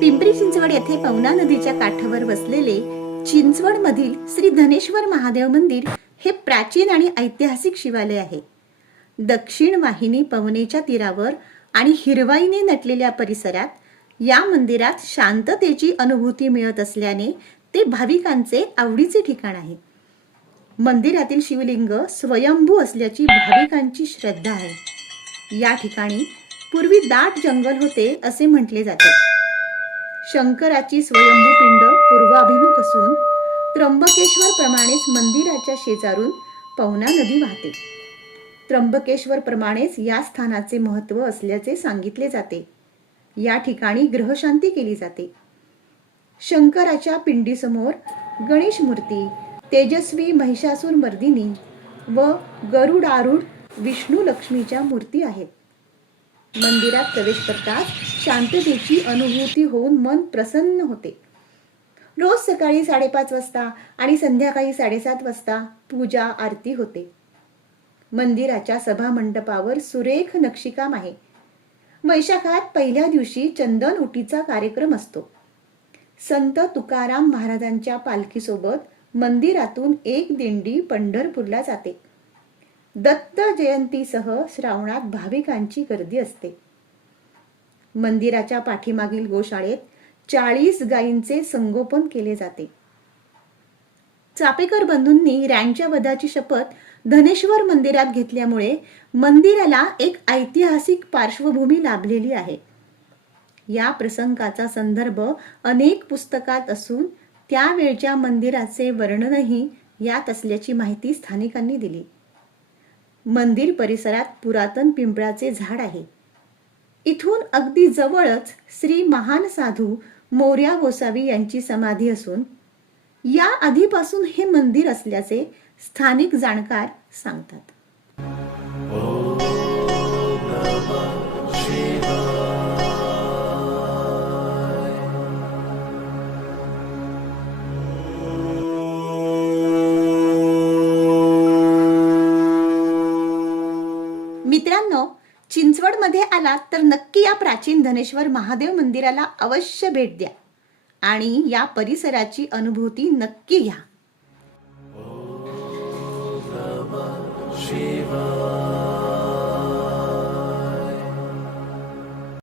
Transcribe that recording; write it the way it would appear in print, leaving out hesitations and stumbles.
पिंपरी चिंचवड येथे पवना नदीच्या काठावर वसलेले चिंचवड मधील श्री धनेश्वर महादेव मंदिर हे प्राचीन आणि ऐतिहासिक शिवालय आहे. दक्षिण वाहिनी पवनेच्या तीरावर आणि हिरवाईने नटलेल्या परिसरात या मंदिरात शांततेची अनुभूती मिळत असल्याने ते भाविकांचे आवडीचे ठिकाण आहे. मंदिरातील शिवलिंग स्वयंभू असल्याची भाविकांची श्रद्धा आहे. या ठिकाणी पूर्वी दाट जंगल होते असे म्हटले जाते. शंकराची स्वयंभू पिंड पूर्वाभिमुख असून त्र्यंबकेश्वर प्रमाणेच मंदिराच्या शेजारून पवना नदी वाहते. त्र्यंबकेश्वर प्रमाणेच या स्थानाचे महत्त्व असल्याचे सांगितले जाते. या ठिकाणी ग्रहशांती केली जाते. शंकराच्या पिंडीसमोर गणेश मूर्ती, तेजस्वी महिषासुर मर्दिनी व गरुडारूढ विष्णू लक्ष्मीच्या मूर्ती आहेत. मंदिरात प्रवेश करताच शांततेची अनुभूती होऊन मन प्रसन्न होते. रोज सकाळी 5:30 वाजता आणि संध्याकाळी 7:30 वाजता पूजा आरती होते. मंदिराच्या सभामंडपावर सुरेख नक्षीकाम आहे. वैशाखात पहिल्या दिवशी चंदन उटीचा कार्यक्रम असतो. संत तुकाराम महाराजांच्या पालखीसोबत मंदिरातून एक दिंडी पंढरपूरला जाते. दत्त जयंतीसह श्रावणात भाविकांची गर्दी असते. मंदिराच्या पाठीमागील गोशाळेत 40 गायींचे संगोपन केले जाते. चापेकर बंधूंनी रॅनच्या वधाची शपथ धनेश्वर मंदिरात घेतल्यामुळे मंदिराला एक ऐतिहासिक पार्श्वभूमी लाभलेली आहे. या प्रसंगाचा संदर्भ अनेक पुस्तकात असून त्यावेळच्या मंदिराचे वर्णनही यात असल्याची माहिती स्थानिकांनी दिली. मंदिर परिसरात पुरातन पिंपळाचे झाड आहे. इथून अगदी जवळच श्री महान साधू मोर्या गोसावी यांची समाधी असून या आधीपासून हे मंदिर असल्याचे स्थानिक जाणकार सांगतात. मित्रांनो, चिंचवडमध्ये आलात तर नक्की या प्राचीन धनेश्वर महादेव मंदिराला अवश्य भेट द्या आणि या परिसराची अनुभूती नक्की घ्या.